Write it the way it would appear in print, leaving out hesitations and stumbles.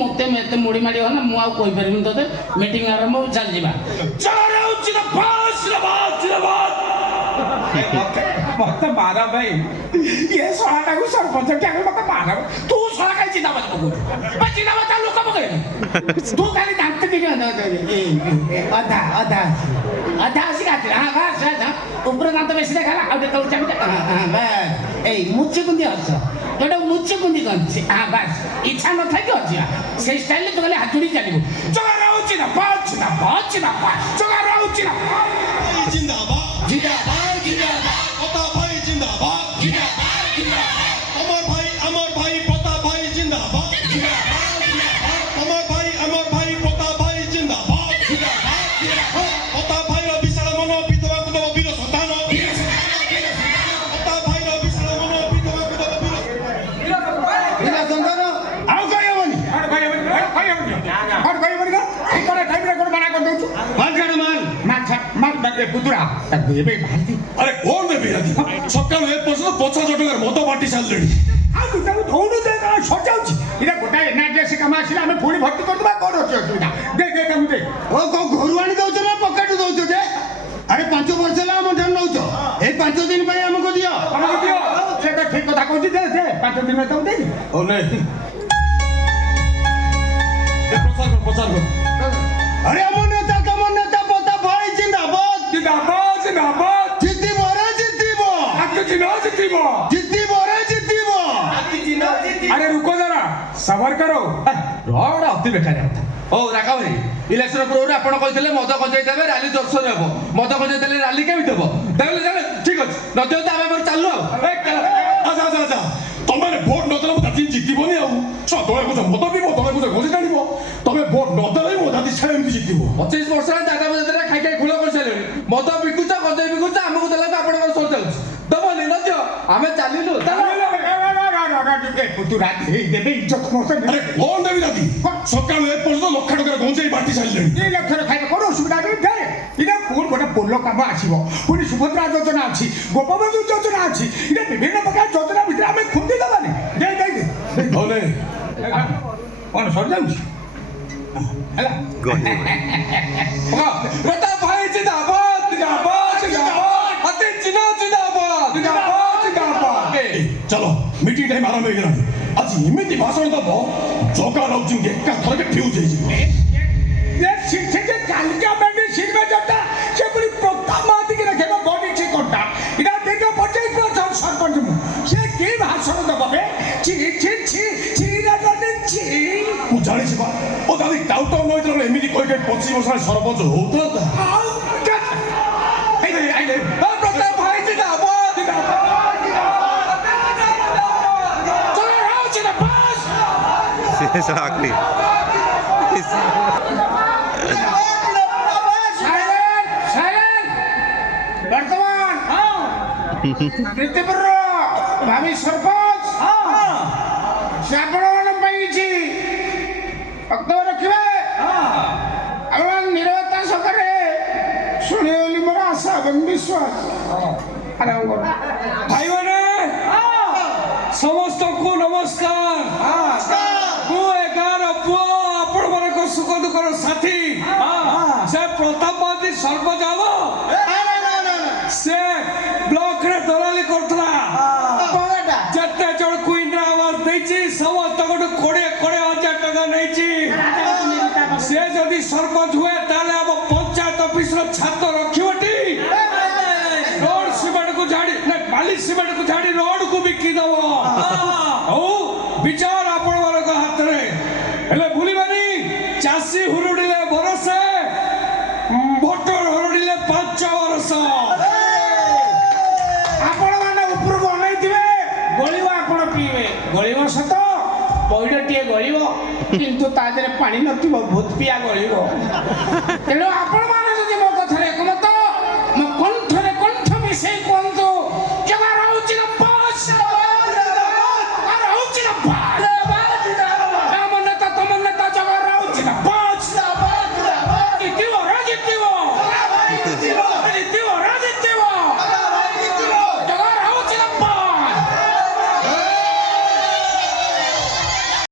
ମତେ ଏତେ ମୁଡ଼ି ମାଡ଼ି ଗଲା ମୁଁ ଆଉ କହିପାରିବିନି ତତେ ମିଟିଂ ଆରମ୍ଭ ଚାଲିଯିବା ମତେ ମାର ଭାଇ ଏ ଶଳାଟାକୁ ସରପଞ୍ଚ ଟାକୁ ମତେ ମାର ତୁ ଶଳା କାହିଁ ଚିନ୍ତାବାଦ ପକଉଛୁ ଚିନ୍ତାବାଦ ଲୋକ ପକେଇବି ତୁ ଖାଲି ଦାନ୍ତ ଟିକେ ଅଧା ଅଧା ଅଧା ଆସି କାଟିଲା ହଁ ବାସ୍ ଉପରେ ଦାନ୍ତ ବେଶୀ ଦେଖାଲା ଆଉ ଟିକେ ତଳୁ ଚାପି ବାସ୍ ଏଇ ମୁଚି କୁନ୍ଦି ଅଛ ଯୋଉଟା ମୁଚି କୁନ୍ଦି କହନ୍ତି ହଁ ବାସ୍ ଇଚ୍ଛା ନଥାଏ କି ଅଛି ସେଇ ଷ୍ଟାଇଲରେ ତୁ ଖାଲି ହାତୁଡ଼ି ଚାଲିବୁ ଜଗା ରହୁଛି ନା ପହଞ୍ଚି ନା ପହଞ୍ଚି ନା ଜଗା ରହୁଛି ନା जिंदाबाद जिंदाबाद जिंदाबाद प्रताप भाई जिंदाबाद जिंदाबाद जिंदाबाद अमर भाई प्रताप भाई जिंदाबाद जिंदाबाद अमर भाई प्रताप भाई जिंदाबाद जिंदाबाद प्रताप भाई विशाल मन विधवा कुदव वीर सन्तान प्रताप भाई विशाल मन विधवा कुदव वीर सन्तान ଆଉ କହିବନି पुतुरा अरे कौन दे बिरादी सकाळ ए पर्यंत 50 टका मत बाटी सारलेनी आ तू ताऊ धौडू दे का सजाउची इरा गोटा एनआरडीएस काम आसिला हमें पुणी भर्ती कर दबा कोन अछि असुविधा दे दे काम दे ओ को घरु आनी दउछ ना पकेट दउछ जे अरे 5 वर्ष ला हम ठान नउछ ए 5 दिन पय हमको दियो से तो ठीक कथा कहू दे दे 5 दिन में तुम दे ओ नहीं ए प्रचार कर अरे हमर नेता पता भाई जिंदाबाद जिंदाबाद जिंदाबाद जितिबो रे जितिबो आके जिनो जितिबो जितिबो रे जितिबो अरे रुको जरा सबर करो रोड अति बेकार होता ओ राका भाई इलेक्शन पूर्व आपण कहते मद गंजाई देवे राली जोरसोर हे मद गंजाई देले राली केमी देबो देले जाने ठीक अछि नदियो त आमे चालू आजा तमे भोट नदेले मो दादी जितिबोनी आ सतोळे को मत पिबो तमे को गोजे जानिबो तमे भोट नदेले मो दादी छाय एमती जितिबो 25 वर्ष रा दादा बजेरा खाइ खाइ खुला कर सालेनी मद बिकुचा गंजाई बिकुचा हमको देला आपण कर सोच जाउछ दबोनी नदियो आमे चालिलु पुतुरा देबे इज्जत मोसे अरे कौन देवी दादी सकाळ ए पर्यंत लक्ष टका गंजाई बाटी सारलेनी ए लक्षर खाइ कोन असुविधा दे दे इना कोन गोटा पोलो काम आसीबो पुनी सुभद्रा योजना अछि गोपबंधु योजना अछि इना विभिन्न प्रकार योजना भितर हमें खुंदी दबानी दे दे दे ओले कोन सर जाउछ हला बेटा भाई जिंदाबाद जिंदाबाद जिंदाबाद अति जिना जिंदाबाद जिंदाबाद जिंदाबाद चलो मीटिंग टाइम आरंभ हो गला आज इमिति भाषण दबो जोगा राउजी एका थरके फ्यूज हे ये शिक्षक के कालिका में सिर में जाता से पूरी प्रताप माती के रखेगा बॉडी ठीक करता इना देखो पंचायत में सब सरपंच मु से के भाषण दबे छी छी छी छी राजने छी तू जानि छिबा ओ दादी टाउट नय तर एमिति कोइ 25 वर्ष सरपंच होतो त आइले प्रताप भाई जिंदाबाद जिंदाबाद Exactly. वर्तमान नीतिपुर भावी सरपंच आपण पाइछि अक्टोबर रखिबे आपण निरवता सकरे सुनियोली मोर आशा এবং विश्वास आरंभ भाई बने समस्त को नमस्कार मु 11 पुओ आपण माने को सुख दुखर साथी से प्रतापवादी सरपंच आलो से ब्लॉक रे दलाली करथला जत्ते जण क्वीन आवाज दैछि समस्त को 20,000 टका नैछि से जदी सरपंच हुए ताले अब पंचायत ऑफिस रो छात रखिवटी रोड सीमेंट को झाड़ी न बाली सीमेंट को झाड़ी रोड को बिकी दबो ओ विचार आपण वाला को हाथ रे हेले भूलिबानी चासी हुरुडिले बरसे भोटर हुरुडिले 5 वर्ष आपण माने ऊपर बनाई दिबे गळिवा आपण पीबे गळिवा सत पौडटिए गळिवो किंतु ता देरे पानी नथिबो भूत पिया गळिवो तेनो आपण माने